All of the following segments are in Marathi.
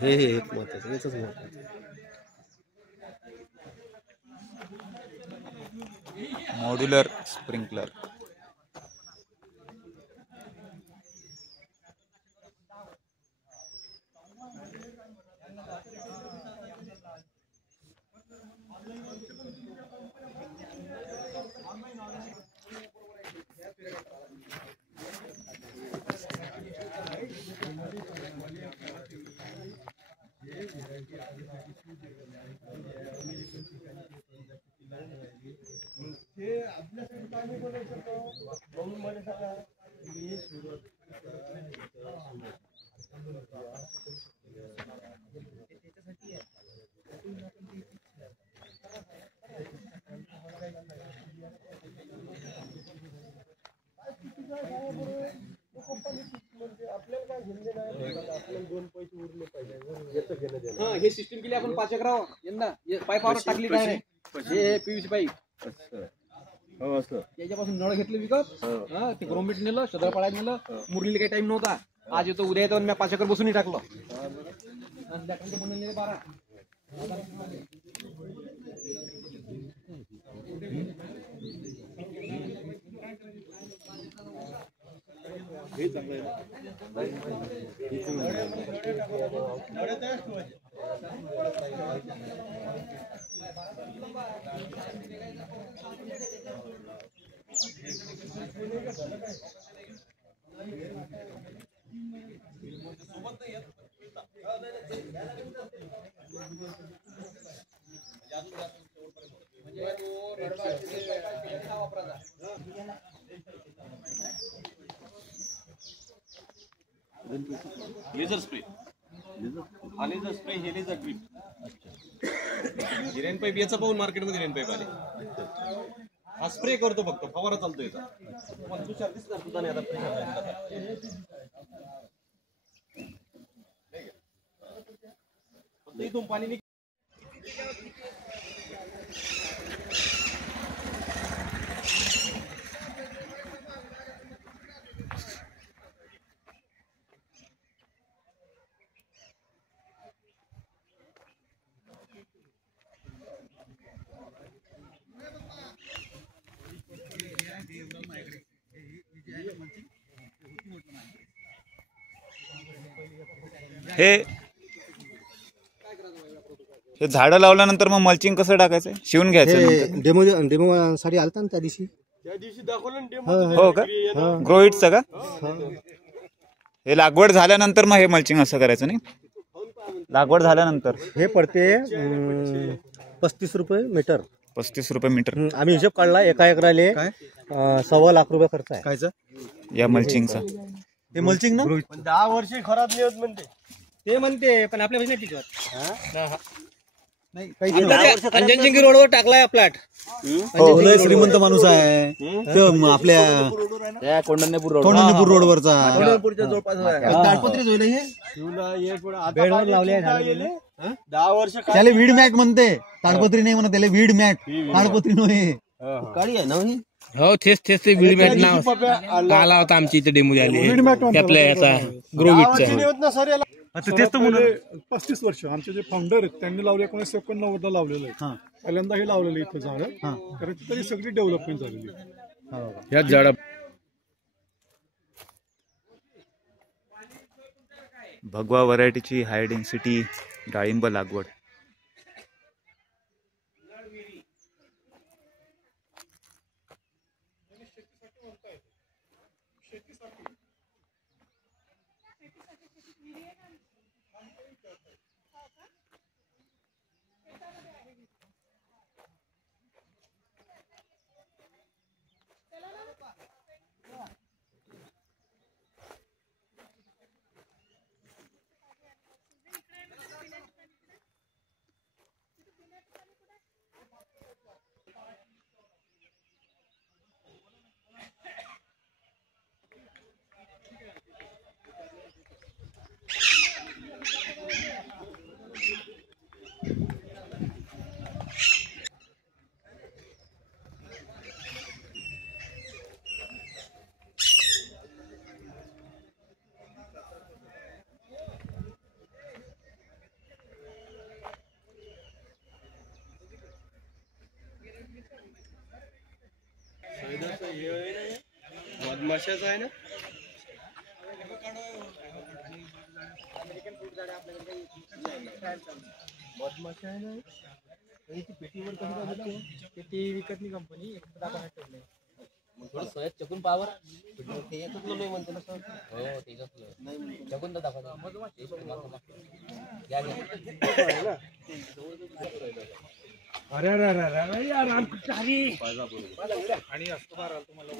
हे एक महत्वाचं, याचंच महत्वाचं. Modular sprinkler. हे सिस्टम केली आपण 5 एकरावर यंदा पाईपावर टाकली काय हे पीव्हीसी पाईप. हो असं त्याच्यापासून नळ घेतले विकत. ते ग्रोमीट नेलं, सदरपाड्यात नेलं. मुरलीला काही टाइम नव्हता. आज येतो उद्या येतो. मी 5 एकर बसूनही टाकलं. बनवलेले 12. हे चांगलं आहे. लेजर स्प्रे हा लेजर स्प्रे हे लेजर ड्रिप. रेन पाईप याचा पाहून मार्केटमध्ये रेन पाईप आले. हा स्प्रे करतो फक्त, फवारा चालतो याचा. तुम्हाला तुषार दिसणार सुद्धा नाही आता. फक्त इथून पाणी हे झाडं लावल्यानंतर मग मल्चिंग कसं टाकायचं? शिवून घ्यायचं. डेमो साठी आलता ना त्या दिवशी दाखवलं. हो का? ग्रोइटचं का? हे लागवड झाल्यानंतर मग हे मल्चिंग असं करायचं नाही? लागवड झाल्यानंतर हे पडते 35 रुपये मीटर. 35 रुपये मीटर. आम्ही हिशोब काढला. एका एकराले 1.25 लाख रुपये खर्च आहे. कायचा? या मल्चिंगचा. हे मल्चिंग ना 10 वर्षे खराब नाही होत म्हणते. ते म्हणते पण आपल्या नाही टिकत. नाही काही अंजनसिंगी रोडवर टाकलाय प्लॉट. लय श्रीमंत माणूस आहे. आपल्या कोंढणपूर रोडवरचा ताडपत्रीच होईल हे. 10 वर्ष त्याला वीड मॅट म्हणते. ताडपत्री नाही म्हणत त्याला. वीड मॅट, ताडपत्री नाही. काळी आहे ना ही. हो तेच ते विड मॅट नाव आला होता आमच्या इथे डेमो झाली आपल्या याचा ग्रोविटचा. अच्छा तेच तर म्हणून 35 वर्ष आमचे जे फाउंडर आहेत त्यांनी लावले. 1989 ला लावलेलं आहे. पहिल्यांदा हे लावलेलं इथं झाड. कारण तरी सगळी डेव्हलपमेंट झालेली आहे. याच झाड. भगवा व्हरायटीची हाय डेन्सिटी डाळिंब लागवड. मधमाशाचा आहे ना. मधमाशा आहे ना. पेटीवर पेटी विकत नाही कंपनी चकून पावर नाही म्हणते ना सर. हो चकून दाखवा. अरे अरे अरे अरे यार रामकृष्ण हरी. आणि असतो माराल तुम्हाला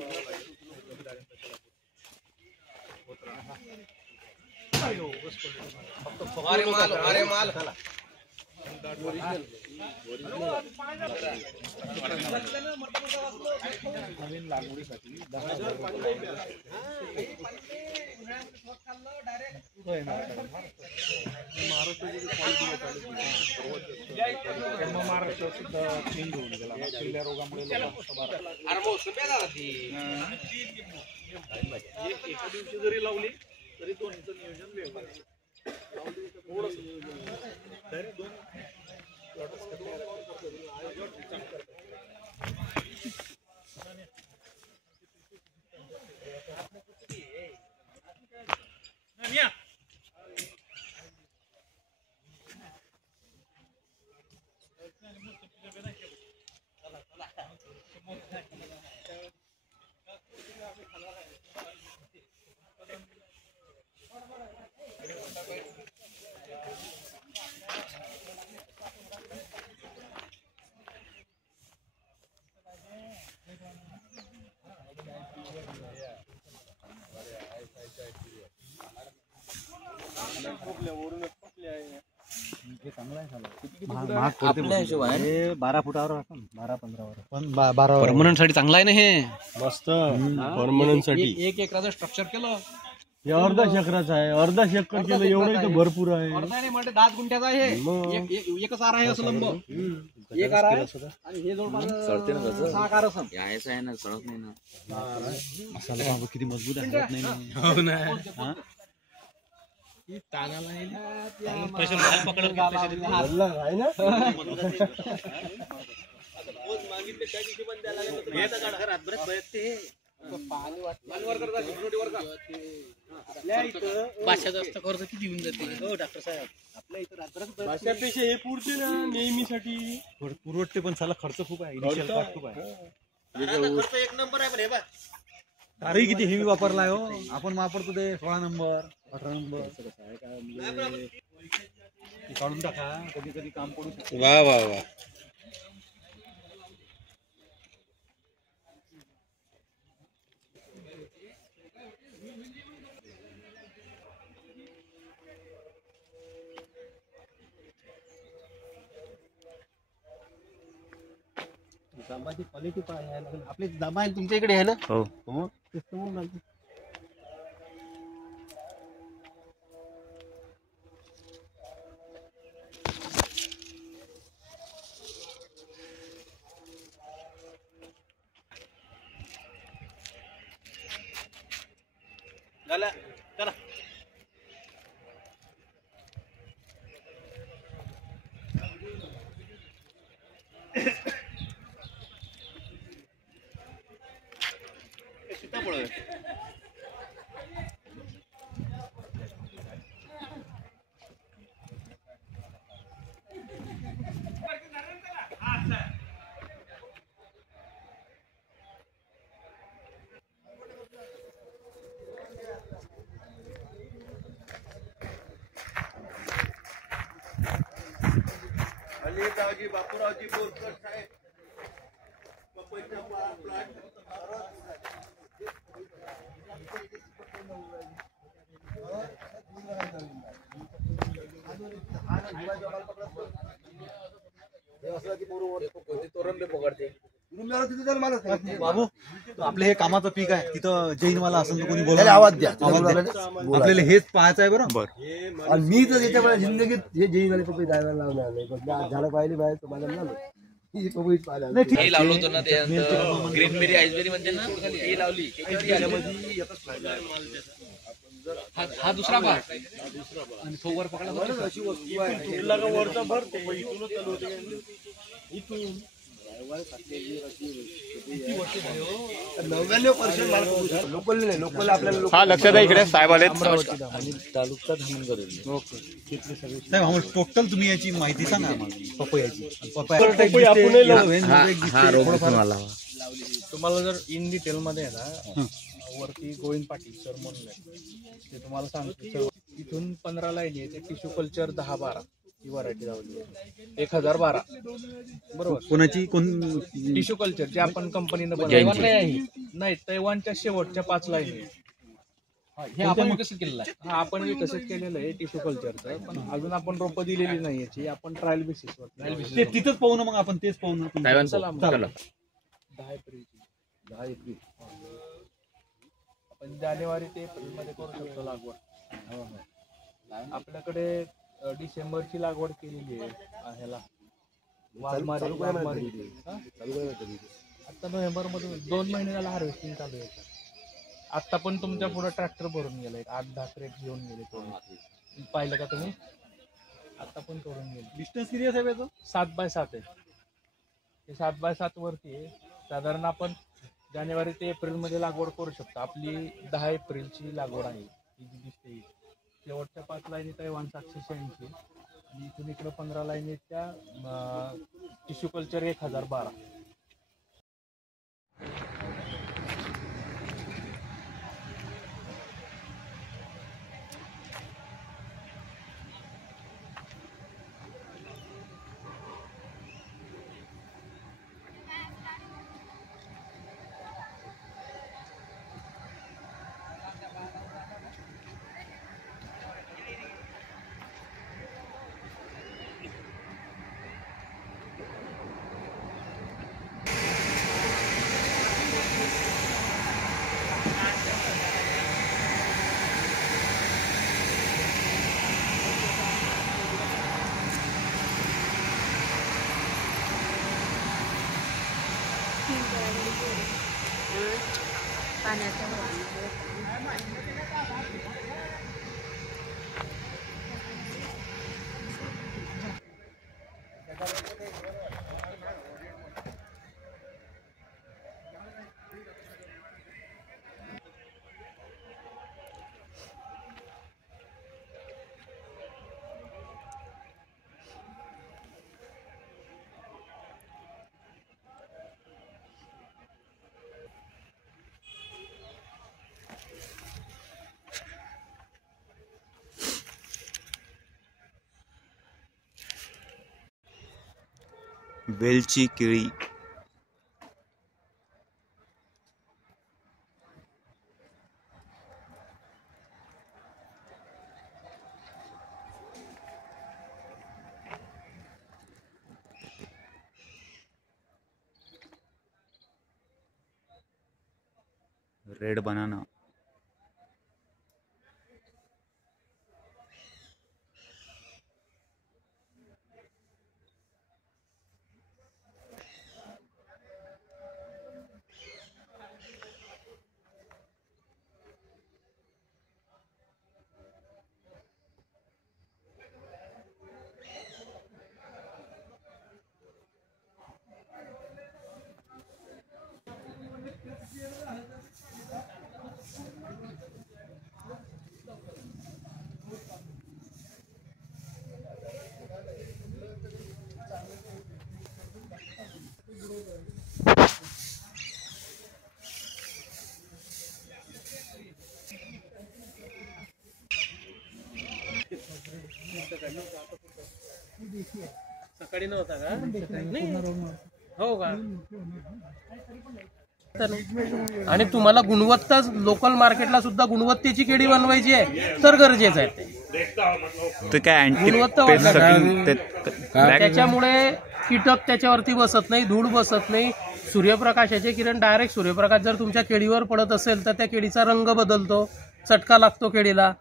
अरे माल अरे माल नवीन लागवडीसाठी महाराष्ट्र सुद्धा चेंज होऊन गेला. पहिल्या रोगामुळे एका दिवशी जरी लावली तरी दोन्हीचं नियोजन वेगळं आहे. आपल्या हिशोबाने 12 फुटावर 12-15 पण 12 परमनंट साठी चांगला आहे ना हे. मस्त परमनंट साठी. एक एकराचं स्ट्रक्चर केलं. हे अर्धा एकराचा आहे. अर्धा एकर केलं एवढं इथं भरपूर आहे. म्हणजे 10 गुंठ्याचा आहे. एकच आर आहे असं लंब. एक आर आहे आणि हे जवळपास 6 आर असं यायचं आहे ना. सळत नाही ना. मसाला बाबा किती मजबूत आहे. हलत नाही ना. हो ना. तानाला आहे ना. भाषा जास्त खर्च किती होऊन जाते. हो डॉक्टर साहेब आपल्या इथं रात्रभर भाषापेक्षा हे पुरते ना नेहमीसाठी. पुरवठते पण साला खर्च खूप आहे. इनिशियल कॉस्ट खूप आहे. खर्च एक नंबर आहे. पण हे बघ तारही किती हेवी वापरलाय हो. आपण वापरतो ते 16 नंबर 18 नंबर काढून टाका. कधी कधी काम पडू शकतो. वा वा वा. जांबाची क्वालिटी पाहायला आपली जांबा आहे तुमच्या इकडे आहे ना. हो तेच तर म्हणून लागते. चला अलीरावजी बापूरावजी बोरकर साहेब पपईचा प्लॉट. बाबू आपले हे कामाचं पीक आहे. तिथं जैनवाला असेल तर कोणी बोला. आवाज द्या. आपल्याला हेच पाहायचं आहे. बरं आणि मी तर त्याच्यामुळे जिंदगीत हे जैनवाले पपई जायला लावणार नाही. पण झाडं पाहिली बाहेर तर मला झालं पपईच पाहिला. हे लावलं होतं ना ते ग्रीनबेरी आईसबेरी म्हणते ना. हे लावली. हा दुसरा भाग आणि तो वर पकडला. अशी वस्तू आहे. वरचा भर ते इथूनच चालू होते. इथून 99% माल लोकल नाही, लोकल आपल्याला हा लक्षात आहे इकडे साहेब आले. साहेब टोटल तुम्ही याची माहिती सांगा आम्हाला. पपयाची तुम्हाला जर इन डिटेल मध्ये आहे ना, वरती गोविंद पाटील सर म्हणून आहे, ते तुम्हाला सांगतो सर. इथून 15 लाईन आहे, टिश्यू कल्चर 10-12 ही व्हरायटी लावली आहे. 1012 बरोबर. कोणाची कोण टिश्यू कल्चर जे आपण कंपनीनं बनवलं नाही, तैवानच्या शेवटच्या 5 लाईन हे आपण विकसित केलेलं आहे. हा आपण विकसित केलेलं आहे टिश्यू कल्चरचं, पण अजून आपण रोपं दिलेली नाही याची. आपण ट्रायल बेसिसवर ते तिथंच पाहू ना, मग आपण तेच पाहू ना. चला मग. 10 एप्रिल आपण जानेवारी ते एप्रिल मध्ये करू शकतो लागवड. आपल्याकडे डिसेंबरची लागवड केलेली आहे ह्याला वाघमारे. आता नोव्हेंबर मधून 2 महिने झाला हार्वेस्टिंग चालू आहे. आता पण तुमच्या पुढे ट्रॅक्टर भरून गेले, 8-10 क्रेट घेऊन गेले. तोडून पाहिलं का तुम्ही? आता पण तोडून गेले. डिस्टन्स किती आहे साहेब याचं? 7x7 आहे. ते 7x7 वरती आहे. साधारण आपण जानेवारी ते एप्रिल मध्ये लागवड करू शकतो. आपली 10 एप्रिलची लागवड आहे. ही जी दिसते शेवटच्या 5 लाईनी तैवान 786 आणि इथून इकडं 15 लाईनी त्या टिश्यू कल्चर 1012. वेलची केळी. Red banana. सकाळी नव्हता का? हो का? आणि तुम्हाला गुणवत्ता लोकल मार्केटला सुद्धा गुणवत्तेची केळी बनवायची आहे तर गरजेचं आहे. ते काय गुणवत्ता त्याच्यामुळे कीटक त्याच्यावरती बसत नाही, धूळ बसत नाही. सूर्यप्रकाशाचे किरण डायरेक्ट सूर्यप्रकाश जर तुमच्या केळीवर पडत असेल तर त्या केळीचा रंग बदलतो, चटका लागतो केळीला.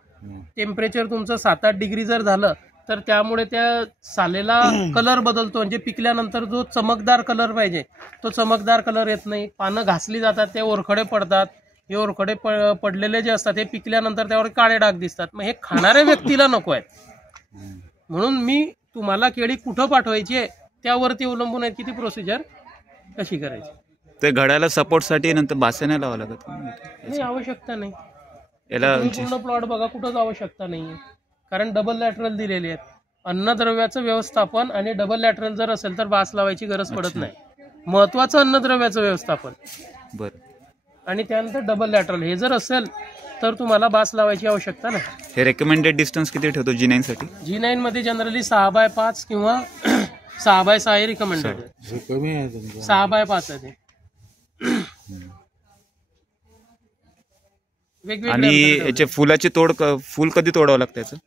टेम्परेचर तुमचं 7-8 डिग्री जर झालं तर त्यामुळे त्या सालेला कलर बदलतो. म्हणजे पिकल्यानंतर जो चमकदार कलर पाहिजे तो चमकदार कलर येत नाही. पानं घासली जातात, ते ओरखडे पडतात. हे ओरखडे पडलेले जे असतात हे पिकल्यानंतर त्यावर काळे डाग दिसतात. मग हे खाणाऱ्या व्यक्तीला नको आहेत. म्हणून मी तुम्हाला केळी कुठं पाठवायची आहे त्यावरती अवलंबून आहे. किती प्रोसिजर कशी करायची. ते घड्याला सपोर्टसाठी नंतर बासे नाही लावावं लागत का? नाही, आवश्यकता नाही. याला तुम्ही पूर्ण प्लॉट बघा, कुठंच आवश्यकता नाहीये, कारण डबल लॅटरल दिलेले आहेत. अन्नद्रव्याचं व्यवस्थापन आणि डबल लॅटरल जर असेल तर बास लावायची गरज पडत नाही. महत्वाचं अन्नद्रव्याचं व्यवस्थापन बरं. आणि त्यानंतर डबल लॅटरल हे जर असेल तर तुम्हाला बास लावायची आवश्यकता नाही. हे रेकमेंडेड डिस्टन्स किती ठेवतो G9 साठी? G9 मध्ये जनरली 6x5 किंवा 6x6 रिकमेंडेड आहे. 6x5 आहे ते. वेगवेगळे आणि याचे फुलाची तोड फुल कधी तोडावं लागतं याचं?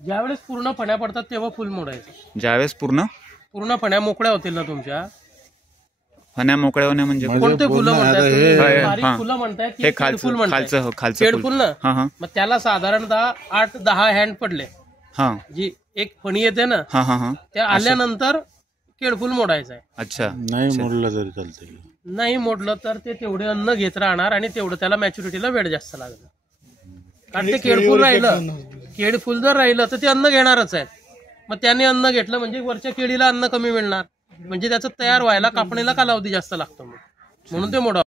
ज्यावेळेस पूर्ण फण्या पडतात तेव्हा फुल मोडायचं. ज्यावेळेस पूर्ण फण्या मोकळ्या होतील ना तुमच्या, फण्या मोकळ्या होण्या म्हणजे कोणते फुलं म्हणताय तुम्ही? बारीक हा. फुलं म्हणताय हे की फुल म्हणताय? खालचं केडफुल ना. हा हा मग त्याला साधारणतः 8-10 हँड पडले, हा जी एक फणी येते ना, हा हा हा त्या आल्यानंतर केडफुल मोडायचं आहे. अच्छा. नाही मोडलं तरी चालतंय. नाही मोडलं तर ते तेवढे अन्न घेत राहणार आणि तेवढं त्याला मॅच्युरिटीला वेळ जास्त लागणार. कारण ते केडफुल राहिलं, केडफुल जर राहिलं तर ते अन्न घेणारच आहे. मग त्याने अन्न घेतलं म्हणजे वरच्या केळीला अन्न कमी मिळणार, म्हणजे त्याचं तयार व्हायला कापणीला कालावधी जास्त लागतो, म्हणून ते मोडावं.